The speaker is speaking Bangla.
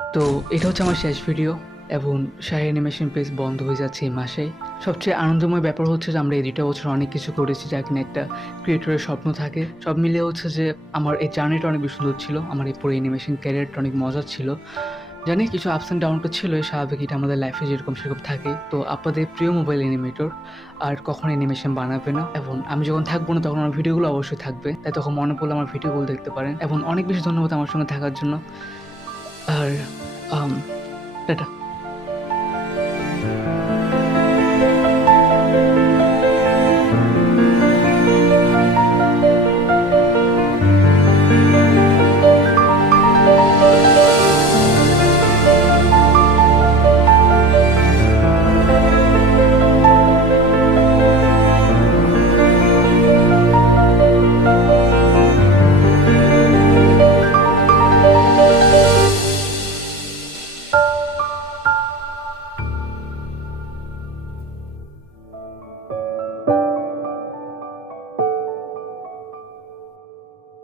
তো এটা হচ্ছে আমার শেষ ভিডিও এবং শাহী অ্যানিমেশন পেজ বন্ধ হয়ে যাচ্ছে এই মাসেই। সবচেয়ে আনন্দময় ব্যাপার হচ্ছে যে আমরা এই ২ টা বছর অনেক কিছু করেছি যা কিনা একটা ক্রিয়েটরের স্বপ্ন থাকে। সব মিলিয়ে হচ্ছে যে আমার এই জার্নিটা অনেক বেশি সুন্দর ছিল। আমার এই পুরো অ্যানিমেশন ক্যারিয়ারটা অনেক মজার ছিল। জানি কিছু আপস অ্যান্ড ডাউন তো ছিলই, স্বাভাবিক, এটা আমাদের লাইফে যেরকম সেরকম থাকে। তো আপনাদের প্রিয় মোবাইল অ্যানিমেটর আর কখনো অ্যানিমেশন বানাবে না, এবং আমি যখন থাকবো না তখন আমার ভিডিওগুলো অবশ্যই থাকবে। তাই তখন মনে পড়লে আমার ভিডিওগুলো দেখতে পারেন, এবং অনেক বেশি ধন্যবাদ আমার সঙ্গে থাকার জন্য। আর টাটা।